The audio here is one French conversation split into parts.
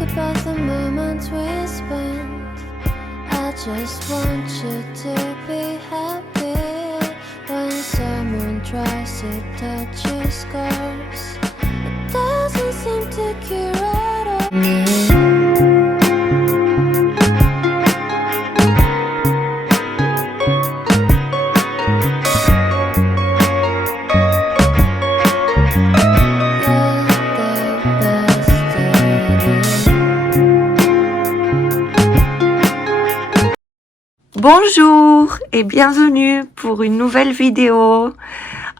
About the moments we spent, I just want you to be happy. When someone tries to touch your scars, it doesn't seem to cure at all. Bonjour et bienvenue pour une nouvelle vidéo.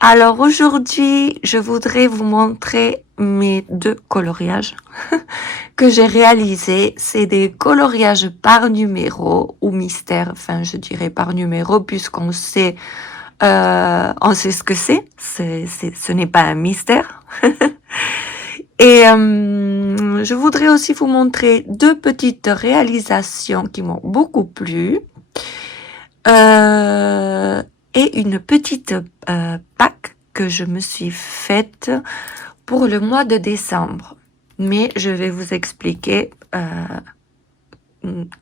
Alors aujourd'hui, je voudrais vous montrer mes deux coloriages que j'ai réalisés. C'est des coloriages par numéro ou mystère, enfin je dirais par numéro puisqu'on sait, on sait ce que c'est. Ce n'est pas un mystère. Et je voudrais aussi vous montrer deux petites réalisations qui m'ont beaucoup plu. Et une petite pack que je me suis faite pour le mois de décembre. Mais je vais vous expliquer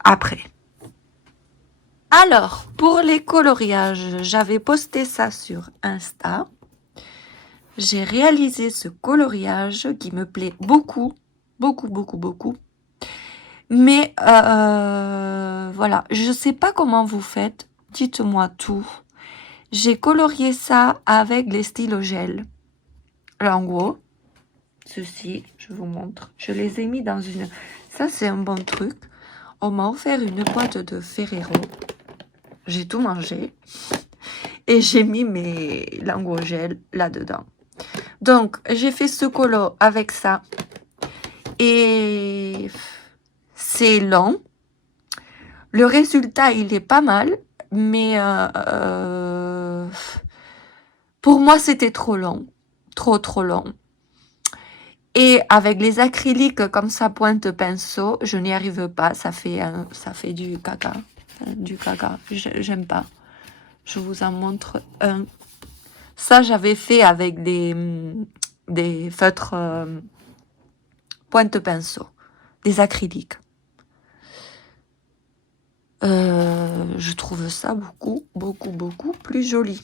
après. Alors, pour les coloriages, j'avais posté ça sur Insta. J'ai réalisé ce coloriage qui me plaît beaucoup, beaucoup, beaucoup, beaucoup. Mais voilà, je sais pas comment vous faites, dites-moi tout. J'ai colorié ça avec les stylos gel. Alors en gros, ceci, je vous montre. Je les ai mis dans une... Ça c'est un bon truc. On m'a offert une boîte de Ferrero. J'ai tout mangé. Et j'ai mis mes lingots gel là-dedans. Donc, j'ai fait ce colo avec ça. Et... c'est long. Le résultat, il est pas mal. Mais pour moi, c'était trop long. Trop long. Et avec les acryliques comme ça, pointe pinceau, je n'y arrive pas. Ça fait du caca. Du caca. J'aime pas. Je vous en montre un. Ça, j'avais fait avec des feutres pointe pinceau. Des acryliques. Je trouve ça beaucoup plus joli.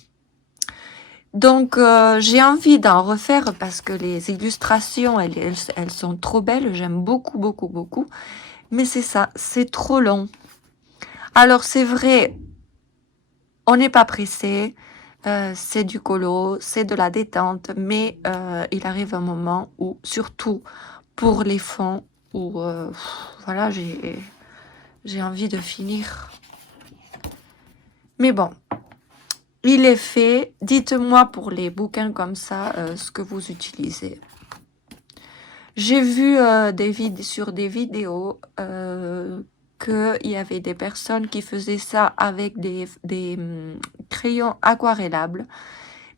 Donc, j'ai envie d'en refaire parce que les illustrations, elles sont trop belles. J'aime beaucoup. Mais c'est ça, c'est trop long. Alors, c'est vrai, on n'est pas pressé. C'est du colo, c'est de la détente. Mais il arrive un moment où, surtout pour les fonds, où voilà, j'ai envie de finir. Mais bon, il est fait. Dites-moi pour les bouquins comme ça, ce que vous utilisez. J'ai vu sur des vidéos qu'il y avait des personnes qui faisaient ça avec des crayons aquarellables.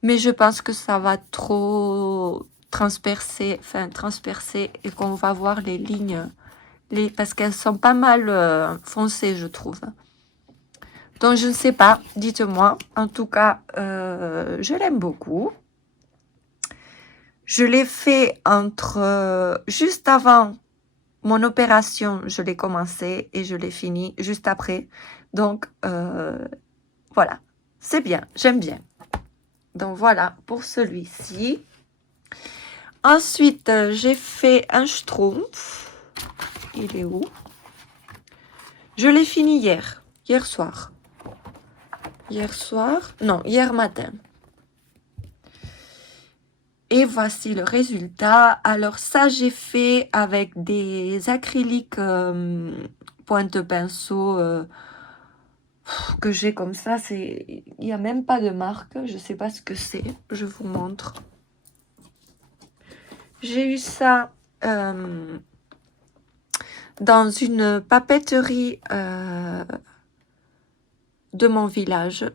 Mais je pense que ça va trop transpercer et qu'on va voir les lignes. Parce qu'elles sont pas mal foncées, je trouve. Donc, je ne sais pas, dites-moi. En tout cas, je l'aime beaucoup. Je l'ai fait juste avant mon opération, je l'ai commencé et je l'ai fini juste après. Donc, voilà, c'est bien, j'aime bien. Donc, voilà pour celui-ci. Ensuite, j'ai fait un schtroumpf. Il est où? Je l'ai fini hier soir. hier soir, non, hier matin. Et voici le résultat. Alors ça, j'ai fait avec des acryliques pointe pinceau que j'ai comme ça. Il n'y a même pas de marque. Je ne sais pas ce que c'est. Je vous montre. J'ai eu ça dans une papeterie de mon village.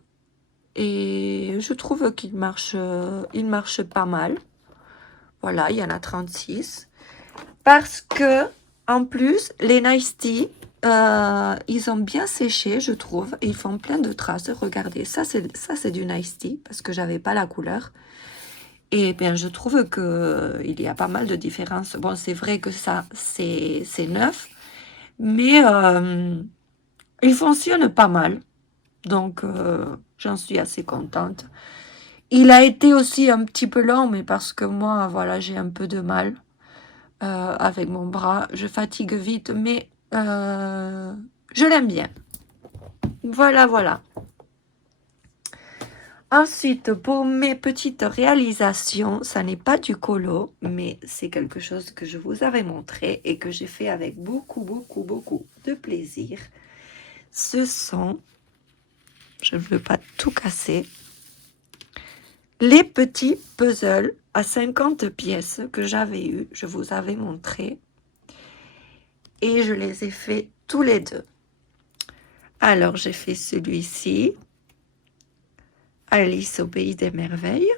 Et je trouve qu'il marche pas mal. Voilà, il y en a 36. Parce que, en plus, les Nice Tea, ils ont bien séché, je trouve. Et ils font plein de traces. Regardez, ça c'est du Nice Tea, parce que j'avais pas la couleur. Et bien, je trouve que il y a pas mal de différences. Bon, c'est vrai que ça, c'est neuf. Mais il fonctionne pas mal. Donc, j'en suis assez contente. Il a été aussi un petit peu long, mais parce que moi, voilà, j'ai un peu de mal avec mon bras. Je fatigue vite, mais je l'aime bien. Voilà, voilà. Ensuite, pour mes petites réalisations, ça n'est pas du colo, mais c'est quelque chose que je vous avais montré et que j'ai fait avec beaucoup, beaucoup, beaucoup de plaisir. Ce sont, je ne veux pas tout casser, les petits puzzles à 50 pièces que j'avais eu, je vous avais montré. Et je les ai fait tous les deux. Alors, j'ai fait celui-ci, Alice au pays des merveilles.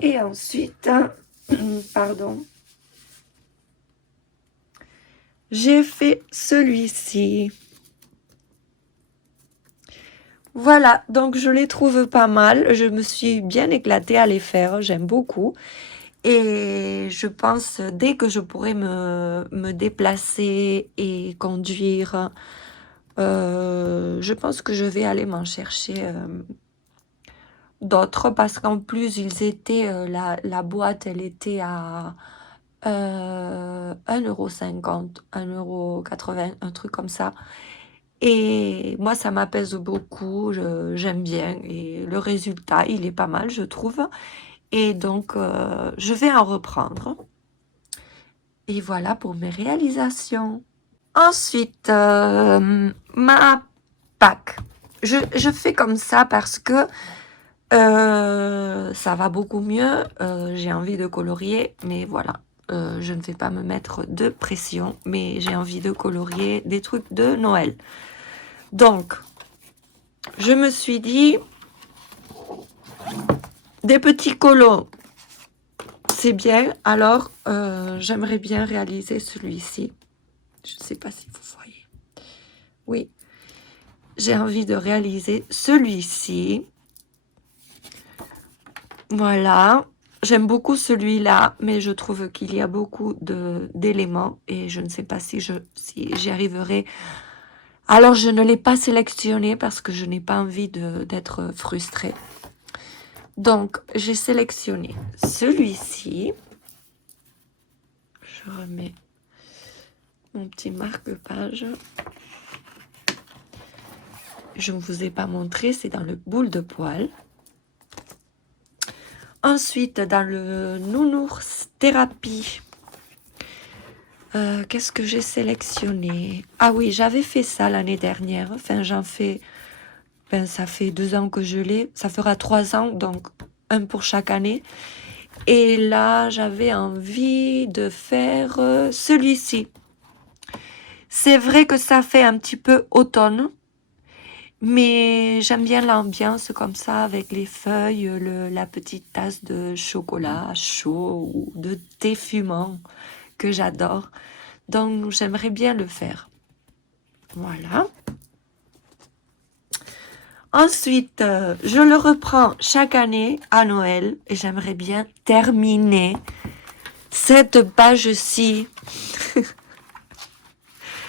Et ensuite, pardon, j'ai fait celui-ci. Voilà, donc je les trouve pas mal. Je me suis bien éclatée à les faire, j'aime beaucoup. Et je pense, dès que je pourrai me déplacer et conduire, je pense que je vais aller m'en chercher d'autres, parce qu'en plus, ils étaient, la boîte, elle était à 1,50 €, 1,80 €, un truc comme ça. Et moi, ça m'apaise beaucoup, j'aime bien. Et le résultat, il est pas mal, je trouve. Et donc, je vais en reprendre. Et voilà pour mes réalisations. Ensuite, ma Pâques. Je fais comme ça parce que ça va beaucoup mieux. J'ai envie de colorier, mais voilà. Je ne vais pas me mettre de pression, mais j'ai envie de colorier des trucs de Noël. Donc, je me suis dit, des petits colos, c'est bien. Alors, j'aimerais bien réaliser celui-ci. Je ne sais pas si vous voyez. Oui, j'ai envie de réaliser celui-ci. Voilà. J'aime beaucoup celui-là, mais je trouve qu'il y a beaucoup d'éléments et je ne sais pas si j'y arriverai. Alors, je ne l'ai pas sélectionné parce que je n'ai pas envie d'être frustrée. Donc, j'ai sélectionné celui-ci. Je remets mon petit marque-page. Je ne vous ai pas montré, c'est dans le boule de poil. Ensuite, dans le nounours thérapie, qu'est-ce que j'ai sélectionné? Ah oui, j'avais fait ça l'année dernière. Enfin, j'en fais... Ben, ça fait 2 ans que je l'ai. Ça fera 3 ans, donc un pour chaque année. Et là, j'avais envie de faire celui-ci. C'est vrai que ça fait un petit peu automne. Mais j'aime bien l'ambiance comme ça, avec les feuilles, la petite tasse de chocolat chaud ou de thé fumant que j'adore. Donc, j'aimerais bien le faire. Voilà. Ensuite, je le reprends chaque année à Noël et j'aimerais bien terminer cette page-ci.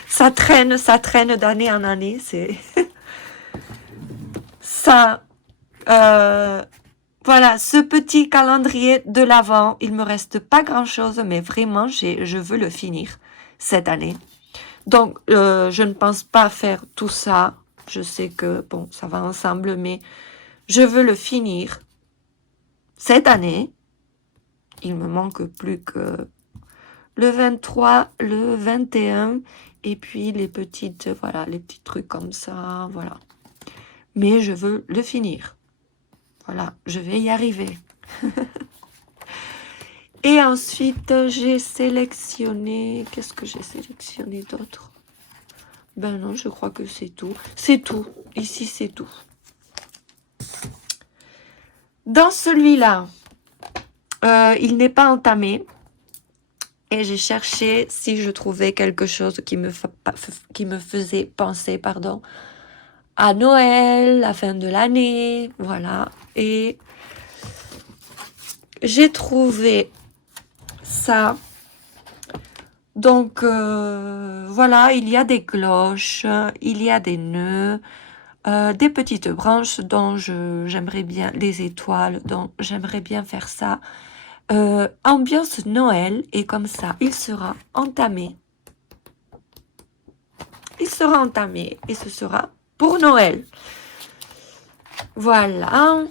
Ça traîne d'année en année. C'est ça. Voilà, ce petit calendrier de l'Avent, il me reste pas grand-chose, mais vraiment, je veux le finir cette année. Donc, je ne pense pas faire tout ça Je sais que, bon, ça va ensemble, mais je veux le finir cette année. Il me manque plus que le 23, le 21, et puis les petites, voilà, les petits trucs comme ça, voilà. Mais je veux le finir. Voilà, je vais y arriver. Et ensuite, j'ai sélectionné... Qu'est-ce que j'ai sélectionné d'autre? Ben non, je crois que c'est tout. C'est tout. Ici, c'est tout. Dans celui-là, il n'est pas entamé. Et j'ai cherché si je trouvais quelque chose qui me faisait penser, pardon, à Noël, la fin de l'année, voilà. Et j'ai trouvé ça. Donc, voilà, il y a des cloches, il y a des nœuds, des petites branches dont j'aimerais bien, les étoiles, dont j'aimerais bien faire ça. Ambiance Noël, et comme ça, il sera entamé. Il sera entamé, et ce sera pour Noël. Voilà.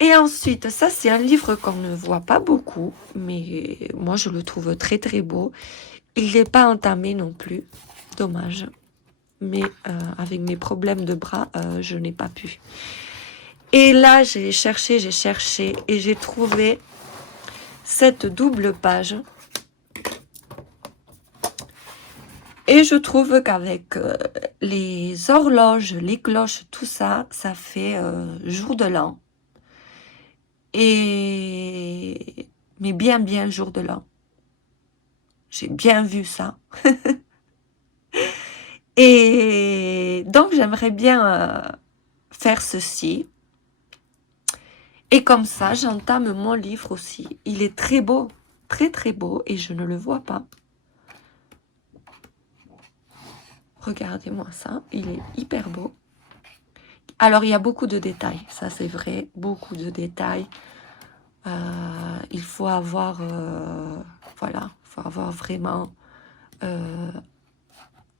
Et ensuite, ça c'est un livre qu'on ne voit pas beaucoup, mais moi je le trouve très très beau. Il n'est pas entamé non plus, dommage. Mais avec mes problèmes de bras, je n'ai pas pu. Et là, j'ai cherché, et j'ai trouvé cette double page. Et je trouve qu'avec les horloges, les cloches, tout ça, ça fait jour de l'an. Et... mais bien jour de l'an. J'ai bien vu ça. Et donc, j'aimerais bien faire ceci. Et comme ça, j'entame mon livre aussi. Il est très beau, très très beau, et je ne le vois pas. Regardez-moi ça, il est hyper beau. Alors, il y a beaucoup de détails, ça c'est vrai, beaucoup de détails. Il faut avoir, voilà, il faut avoir vraiment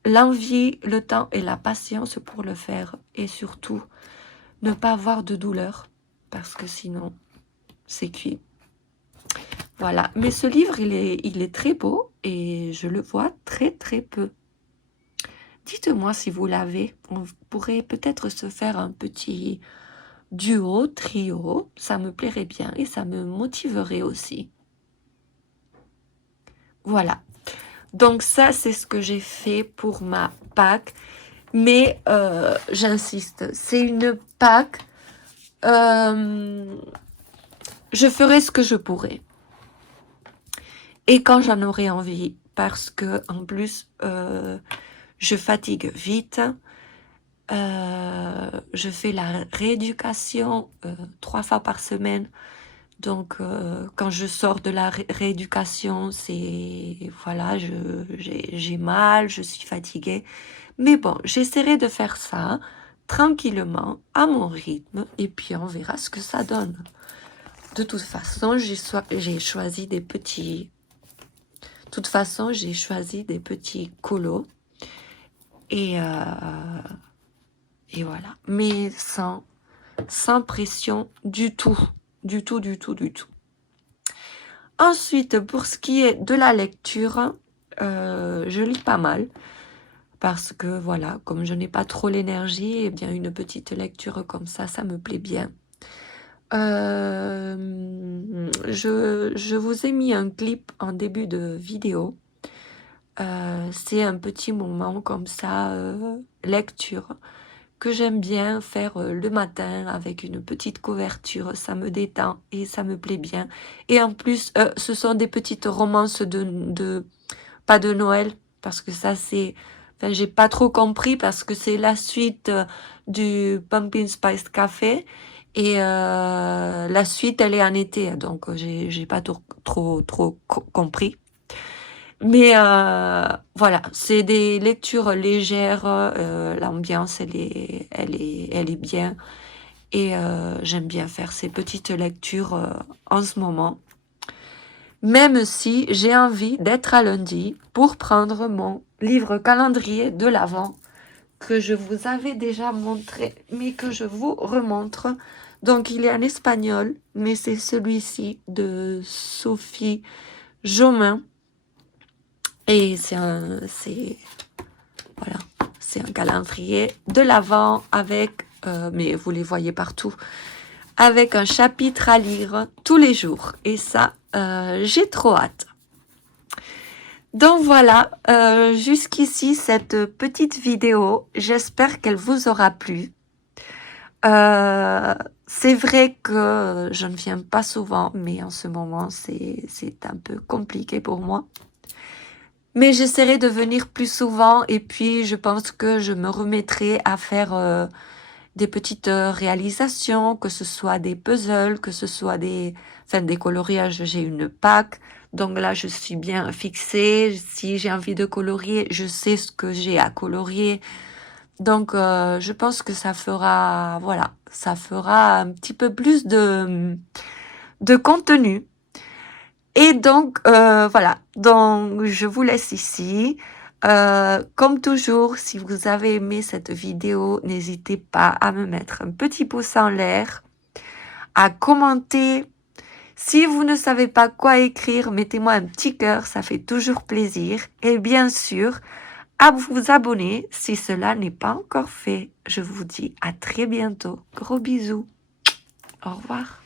l'envie, le temps et la patience pour le faire. Et surtout, ne pas avoir de douleur, parce que sinon, c'est cuit. Voilà, mais ce livre, il est très beau et je le vois très très peu. Dites-moi si vous l'avez. On pourrait peut-être se faire un petit duo, trio. Ça me plairait bien et ça me motiverait aussi. Voilà. Donc ça, c'est ce que j'ai fait pour ma Pâques. Mais j'insiste, c'est une Pâques. Je ferai ce que je pourrai. Et quand j'en aurai envie, parce que en plus, je fatigue vite. Je fais la rééducation 3 fois par semaine. Donc, quand je sors de la rééducation, c'est... Voilà, j'ai mal, je suis fatiguée. Mais bon, j'essaierai de faire ça tranquillement, à mon rythme, et puis on verra ce que ça donne. De toute façon, j'ai choisi des petits... De toute façon, j'ai choisi des petits colos. Et voilà. Mais sans pression du tout. Du tout. Ensuite, pour ce qui est de la lecture, je lis pas mal. Parce que, voilà, comme je n'ai pas trop l'énergie, eh bien, une petite lecture comme ça me plaît bien. Je vous ai mis un clip en début de vidéo. C'est un petit moment comme ça, lecture, que j'aime bien faire le matin avec une petite couverture. Ça me détend et ça me plaît bien. Et en plus, ce sont des petites romances pas de Noël, parce que ça c'est... Enfin, j'ai pas trop compris parce que c'est la suite du Pumpkin Spice Café. Et la suite, elle est en été, donc j'ai pas trop compris. Mais voilà, c'est des lectures légères, l'ambiance elle est bien. Et j'aime bien faire ces petites lectures en ce moment. Même si j'ai envie d'être à lundi pour prendre mon livre calendrier de l'Avent que je vous avais déjà montré, mais que je vous remontre. Donc, il est en espagnol, mais c'est celui-ci de Sophie Jomain. Et voilà, c'est un calendrier de l'Avent avec, mais vous les voyez partout, avec un chapitre à lire tous les jours. Et ça, j'ai trop hâte. Donc voilà, jusqu'ici cette petite vidéo, j'espère qu'elle vous aura plu. C'est vrai que je ne viens pas souvent, mais en ce moment c'est un peu compliqué pour moi. Mais j'essaierai de venir plus souvent et puis je pense que je me remettrai à faire des petites réalisations, que ce soit des puzzles, que ce soit des coloriages. J'ai une Pâques, donc là je suis bien fixée. Si j'ai envie de colorier, je sais ce que j'ai à colorier. Donc je pense que ça fera, voilà, ça fera un petit peu plus de contenu. Et donc voilà, donc je vous laisse ici. Comme toujours, si vous avez aimé cette vidéo, n'hésitez pas à me mettre un petit pouce en l'air, à commenter. Si vous ne savez pas quoi écrire, mettez-moi un petit cœur, ça fait toujours plaisir. Et bien sûr, à vous abonner si cela n'est pas encore fait. Je vous dis à très bientôt. Gros bisous. Au revoir.